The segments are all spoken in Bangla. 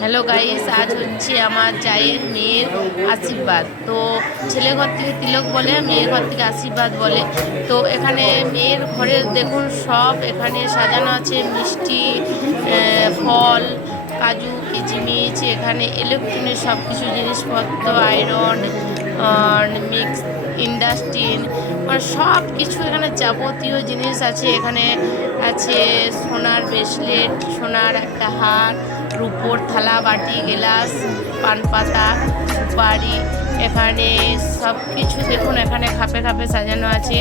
হ্যালো গাইস, আজ হচ্ছে আমার জায়ের মেয়ের আশীর্বাদ। তো ছেলে ঘর থেকে তিলক বলে মেয়ের ঘর থেকে আশীর্বাদ বলে। তো এখানে মেয়ের ঘরে দেখুন সব এখানে সাজানো আছে, মিষ্টি ফল, কাজু, কিচমিচ, এখানে ইলেকট্রনিক সব কিছু জিনিসপত্র আয়রন মিক্স ইন্ডাস্ট্রিন মানে সব কিছু এখানে যাবতীয় জিনিস আছে। এখানে আছে সোনার ব্রেসলেট সোনার একটা হার রূপোর থালা, বাটি, গেলাস, পান পাতা সুপারি এখানে সব কিছু দেখুন, এখানে খাপে খাপে সাজানো আছে।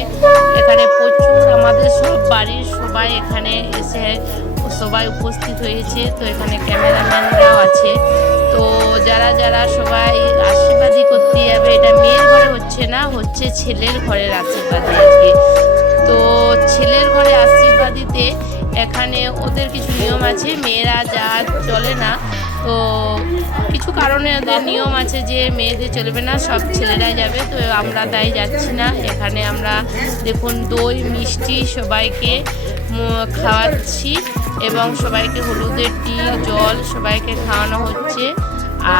এখানে প্রচুর আমাদের সব বাড়ির সবাই এখানে এসে সবাই উপস্থিত হয়েছে। তো এখানে ক্যামেরাম্যানরাও আছে। তো যারা যারা সবাই আশীর্বাদই করতে যাবে, এটা মেয়ের ঘরে হচ্ছে না, হচ্ছে ছেলের ঘরের আশীর্বাদী আজকে। তো ছেলের ঘরে আশীর্বাদীতে এখানে ওদের কিছু নিয়ম আছে, মেয়েরা যা চলে না, তো কিছু কারণে ওদের নিয়ম আছে যে মেয়েদের চলবে না, সব ছেলেরাই যাবে, তো আমরা তাই যাচ্ছি না। এখানে আমরা দেখুন দই, মিষ্টি সবাইকে খাওয়াচ্ছি এবং সবাইকে হলুদের টি, জল সবাইকে খাওয়ানো হচ্ছে।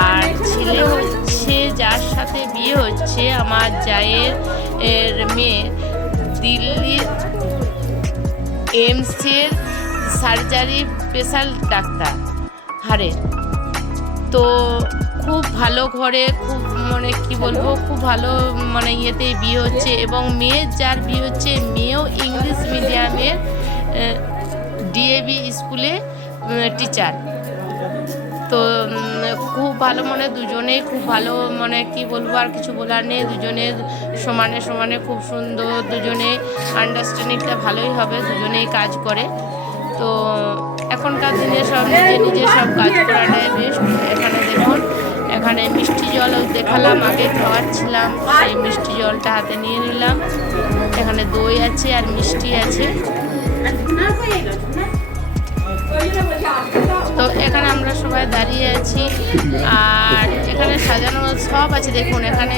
আর ছেলে হচ্ছে, যার সাথে বিয়ে হচ্ছে, আমার জায়ের, এর মেয়ে, দিল্লির এমসের সার্জারি স্পেশাল ডাক্তার হারে তো খুব ভালো ঘরে খুব মানে কি বলব খুব ভালো মানে ইয়েতে বিয়ে হচ্ছে এবং মেয়ে যার বিয়ে হচ্ছে মেয়েও ইংলিশ মিডিয়ামের ডিএবি স্কুলে টিচার তো খুব ভালো মানে দুজনেই খুব ভালো মানে কি বলব আর কিছু বলার নেই। দুজনে সমানে সমানে খুব সুন্দর দুজনে আন্ডারস্ট্যান্ডিংটা ভালোই হবে, দুজনেই কাজ করে। তো, এখনকার দিনে সব নিজে নিজে সব কাজ করাটাই বেস্ট এখানে দেখুন, এখানে মিষ্টি জল দেখালাম, আগে খাওয়াচ্ছিলাম, সেই মিষ্টি জলটা হাতে নিয়ে নিলাম। এখানে দই আছে আর মিষ্টি আছে। তো এখানে আমরা সবাই দাঁড়িয়ে আছি, আর এখানে সাজানো সব আছে, দেখুন, এখানে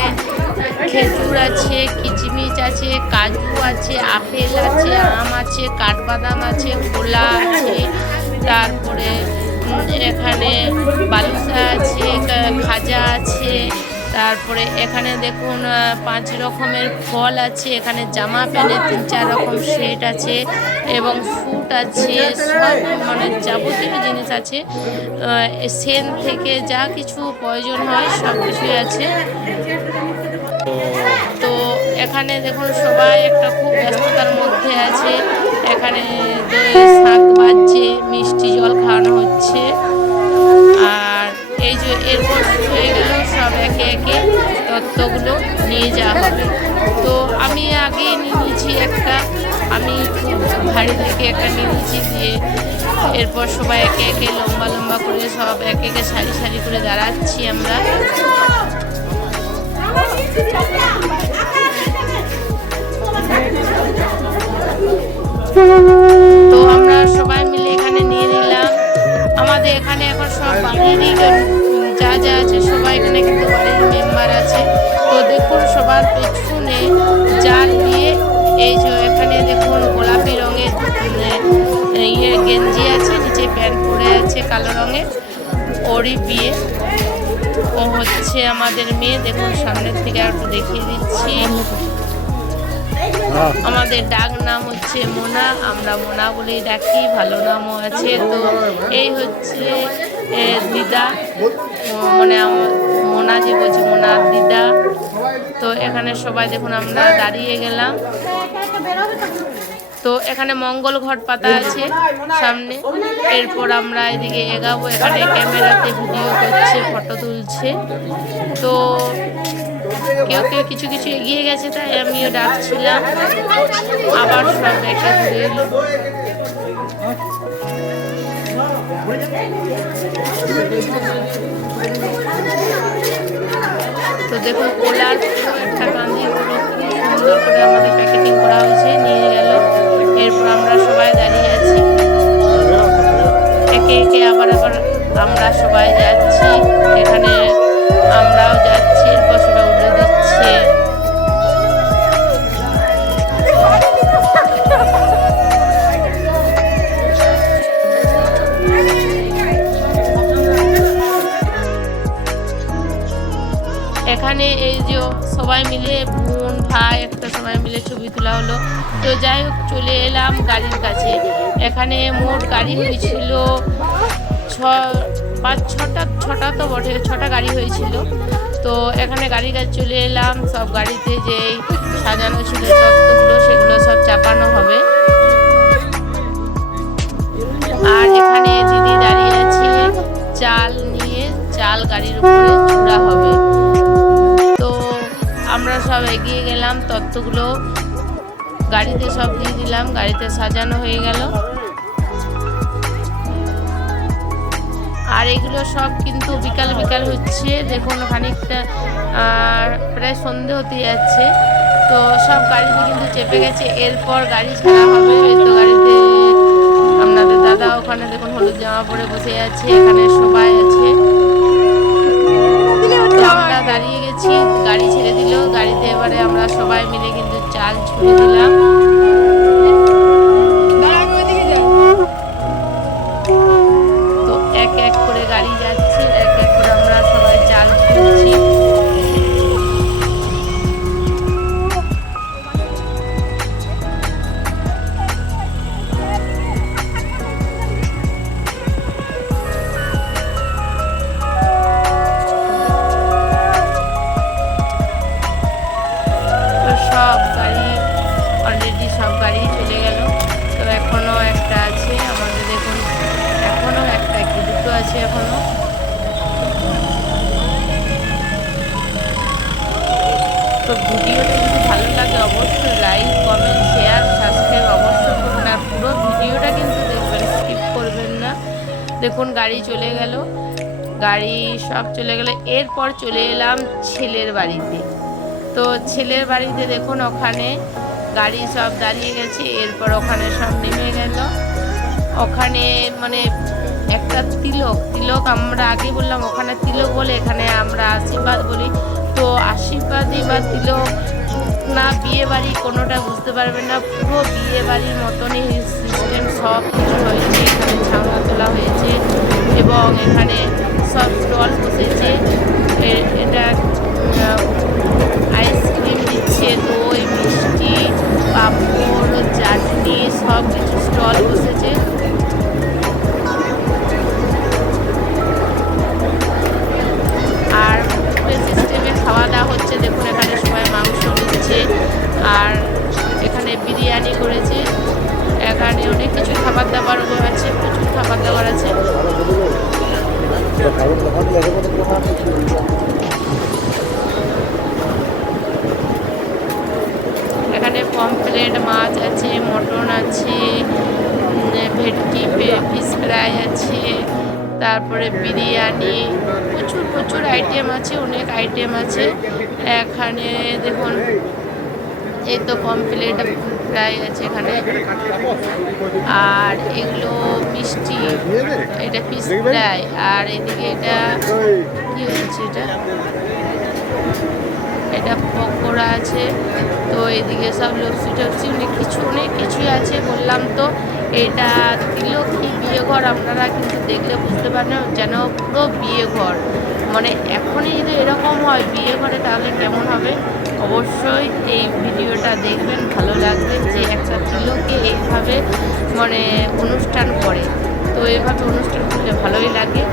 খেজুর আছে, কিচমিচ আছে, কাজু আছে, আপেল আছে, আম আছে, কাঠবাদাম আছে কলা আছে, তারপরে এখানে বালুসা আছে খাজা আছে তারপরে এখানে দেখুন পাঁচ রকমের ফল আছে, এখানে জামা প্যান্টের তিন চার রকম সেট আছে এবং স্যুট আছে, সব মানে যাবতীয় জিনিস আছে। সেন থেকে যা কিছু প্রয়োজন হয় সব কিছুই আছে। তো এখানে দেখুন, সবাই একটা খুব ব্যস্ততার মধ্যে আছে। এখানে শাক বাজছে, মিষ্টি জল খাওয়ানো হচ্ছে। আর এরপর হয়ে গেল সব একে একে তত্ত্বগুলো নিয়ে যাওয়া হবে। তো আমি আগে নিয়েছি একটা আমি ভারী থেকে একটা নিয়েছি দিয়ে এরপর সবাই একে একে লম্বা লম্বা করে সব একে একে সারি সারি করে দাঁড়াচ্ছি আমরা। তো আমরা সবাই মিলে এখানে নিয়ে নিলাম। আমাদের এখানে এখন সব বাড়িরই উম, যা যা আছে, সবাই এখানে কিন্তু বাড়ির মেম্বার আছে। তো দেখুন সবার পেছনে যার বিয়ে এই যে এখানে দেখুন গোলাপি রঙের ইয়ে গেঞ্জি আছে, নিচে প্যান্ট পরে আছে কালো রঙের। ওরই বিয়ে। ও হচ্ছে আমাদের মেয়ে, দেখুন সামনের থেকে আর দেখিয়ে দিচ্ছি। আমাদের ডাক নাম হচ্ছে মোনা, আমরা মোনা বলেই ডাকি, ভালো নামও আছে। তো এই হচ্ছে দিদা। মানে মোনা যে বলছি মোনার দিদা। তো এখানে সবাই দেখুন আমরা দাঁড়িয়ে গেলাম। তো এখানে মঙ্গল ঘট পাতা আছে সামনে। এরপর আমরা এদিকে এগাবো। এখানে ক্যামেরাতে ভিডিও করছে ফটো তুলছে। তো কেউ কেউ কিছু কিছু এগিয়ে গেছে, তাই আমিও ডাকছিলাম। আবার সব এলো তো দেখুন কোলার একটা কান্দি পুরো খুব সুন্দর করে আমাদের প্যাকেটিং করা হয়েছে, নিয়ে গেল। এরপর আমরা সবাই দাঁড়িয়ে আছি। একে একে আবার আবার আমরা সবাই যাচ্ছি। এখানে আমরাও যাচ্ছি। এখানে মোট গাড়ি হয়েছিল ছ, পাঁচ, ছটা ছটা তো বটে, ছটা গাড়ি হয়েছিল। তো এখানে গাড়ির কাছে চলে এলাম, সব গাড়িতে যে সাজানো ছিল তত্ত্বগুলো সেগুলো সব চাপানো হবে। আর এখানে দিদি দাঁড়িয়ে আছে, চাল নিয়ে, চাল গাড়ির উপরে চূড়া হবে। তো আমরা সব এগিয়ে গেলাম তত্ত্বগুলো গাড়িতে সব দিয়ে দিলাম, গাড়িতে সাজানো হয়ে গেল। আর এগুলো সব কিন্তু বিকাল বিকাল হচ্ছে। দেখুন খানিকটা প্রায় সন্ধে হতে যাচ্ছে। তো সব গাড়িতে কিন্তু চেপে গেছে। এরপর গাড়ি ছাড়া হবে তো গাড়িতে আপনাদের দাদা ওখানে দেখুন হলুদ জামা পরে বসে আছে। এখানে সবাই তো ভিডিওটা যদি ভালো লাগে অবশ্যই লাইক কমেন্ট শেয়ার সাবস্ক্রাইব অবশ্যই করুন। আর পুরো ভিডিওটা কিন্তু দেখবেন স্কিপ করবেন না। দেখুন, গাড়ি চলে গেল। গাড়ি সব চলে গেল। এরপর চলে এলাম ছেলের বাড়িতে। তো ছেলের বাড়িতে দেখুন, ওখানে গাড়ি সব দাঁড়িয়ে গেছে। এরপর ওখানে সব নেমে গেল। ওখানে মানে একটা তিলক। তিলক আমরা আগে বললাম, ওখানে তিলক বলে এখানে আমরা আশীর্বাদ বলি। তো আশীর্বাদই বা দিল না বিয়ে বাড়ি কোনোটা বুঝতে পারবেন না। পুরো বিয়ে বাড়ির মতনই সিস্টেম সব কিছু হয়েছে, এখানে ছাউনা তোলা হয়েছে এবং এখানে সব স্টল বসেছে। এটা আইসক্রিম দিচ্ছে, দই এখানে পমফ্রেট, মাছ আছে, মটন আছে ভেটকি ফিশ ফ্রাই আছে, তারপরে বিরিয়ানি, প্রচুর প্রচুর আইটেম আছে, অনেক আইটেম আছে। এখানে দেখুন, এই তো পমফ্রেট ফ্রাই আছে এখানে। আর এগুলো মিষ্টি, এটা ফিশ ফ্রাই আর এদিকে এটা কি হচ্ছে এটা? এটা পকোড়া আছে। তো এদিকে সব লস্যি টস্যি অনেক কিছু অনেক কিছুই আছে বললাম তো। এটা দিল কি বিয়ে ঘর আপনারা কিন্তু দেখলে বুঝতে পারবেন যেন পুরো বিয়ে ঘর মানে এখনই যদি এরকম হয় বিয়ে ঘরে তাহলে কেমন হবে? অবশ্যই এই ভিডিওটা দেখবেন ভালো লাগবে যে একটা তিলকে এইভাবে মানে অনুষ্ঠান করে। তো এইভাবে অনুষ্ঠান করলে ভালোই লাগে।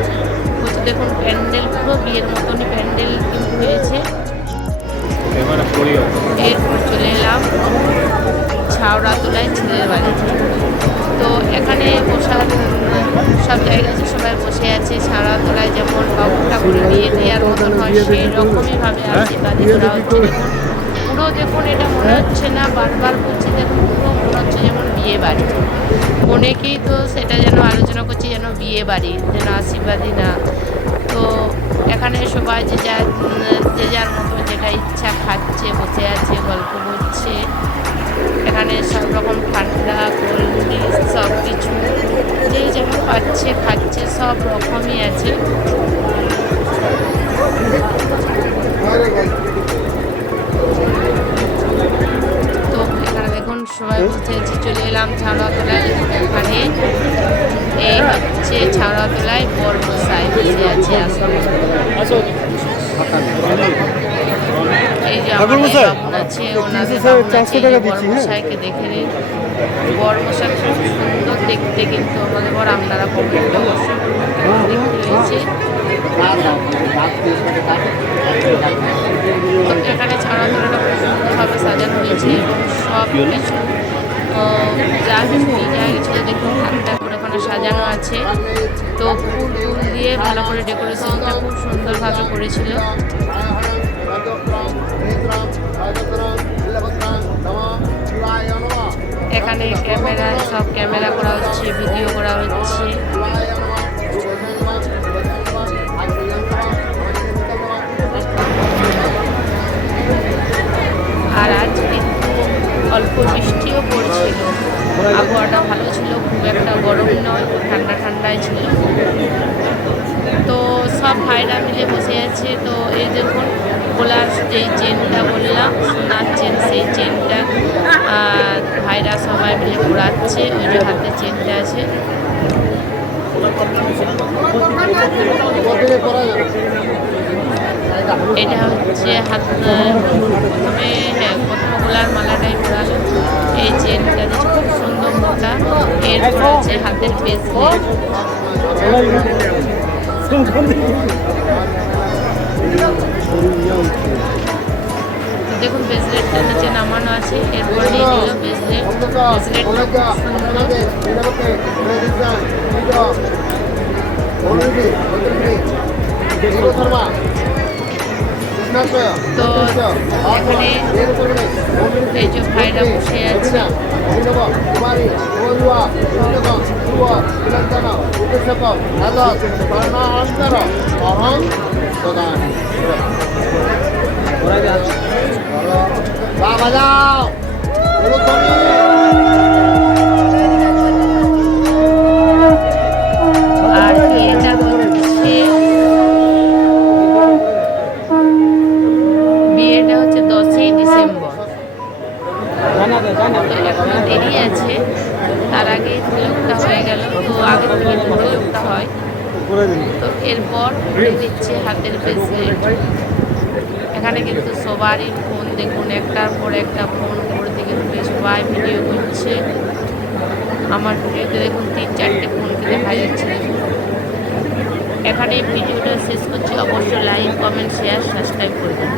হয়তো দেখুন প্যান্ডেল পুরো বিয়ের মতনই প্যান্ডেল কিন্তু হয়েছে। এরপর চলে এলাম ছাওড়া তোলায় ছেলের বাড়িতে তো এখানে বসার সব জায়গায় আছে সবাই বসে আছে ছাড়া তোলায় যেমন বাবু ঠাকুর বিয়ে দেওয়ার মতন হয়, সেই রকমইভাবে করা হচ্ছে। পুরো দেখুন, এটা মনে হচ্ছে না বারবার বলছি দেখুন পুরো মনে হচ্ছে যেমন বিয়ে বাড়ি। অনেকেই তো সেটা যেন আলোচনা করছে, যেন বিয়ে বাড়ি, যেন আশীর্বাদী না। তো এখানে সবাই যে যার যে যার মতো যেটা ইচ্ছা খাচ্ছে, বসে আছে, গল্প করছে। এখানে সব রকম ঠান্ডা সব কিছু। যে যেমন পাচ্ছে খাচ্ছে সব রকমই আছে। তো এখানে দেখুন সবাই বসে আছে চলে এলাম ছাড়াতলায় দেখুন এখানে এই হচ্ছে ছাড়াতলায় বড় মশাই বসে আছে আসলে। এই যে আমাদের আছে ওনাদের হ্যাঁ? দেখে নিন। বর্মশাই খুব সুন্দর দেখতে কিন্তু আমাদের বর আপনারা কমেন্টে অবশ্যই দেখতে হয়েছে এখানে ছাড়াতলাটা খুব সুন্দরভাবে সাজানো হয়েছে এবং সব কিছু। যা কিছু ডিজাইন ছিল দেখুন থাক করে ওখানে সাজানো আছে। তো ফুল দিয়ে ভালো করে ডেকোরেশনটা খুব সুন্দরভাবে করেছিল। এখানে ক্যামেরা, সব ক্যামেরা করা হচ্ছে, ভিডিও করা হচ্ছে। আর আজ কিন্তু অল্প বৃষ্টিও পড়ছিল। আবহাওয়াটা ভালো ছিল, খুব একটা গরম নয়, ঠান্ডা ঠান্ডাই ছিল। তো সব ভাইরা মিলে বসে আছে, তো এই দেখুন গোলার যেই চেনটা বললাম, সোনার চেন, সেই চেনটা ভাইরা সবাই মিলে ঘোরাচ্ছে ওই যে হাতে চেনটা আছে। এটা হচ্ছে হাত প্রথমে হ্যাঁ গোলার মালাটাই ঘোরালো এই চেনটা খুব সুন্দর মোটা, এরপর হচ্ছে হাতের ব্রেসলেট দেখুন ব্রেসলেটটা নিচে নামানো আছে এরপর নিয়ে নিল ব্রেসলেট ব্রেসলেটটা খুব সুন্দর। তো এখানে এই যে ভাইরা বসে আছে। দেরি আছে, তার আগে তিলকটা হয়ে গেল, তো আগে থেকে তিলকটা হয়। তো এরপর দিচ্ছে হাতের ব্রেসলেট এখানে কিন্তু সবারই দেখুন, একটার পর একটা ফোন করে দিকে তুলে সবাই ভিডিও করছে। আমার ভিডিওতে দেখুন, তিন চারটে ফোনকে দেখা যাচ্ছে। এখানে ভিডিওটা শেষ করছি। অবশ্যই লাইক কমেন্ট শেয়ার সাবস্ক্রাইব করবেন।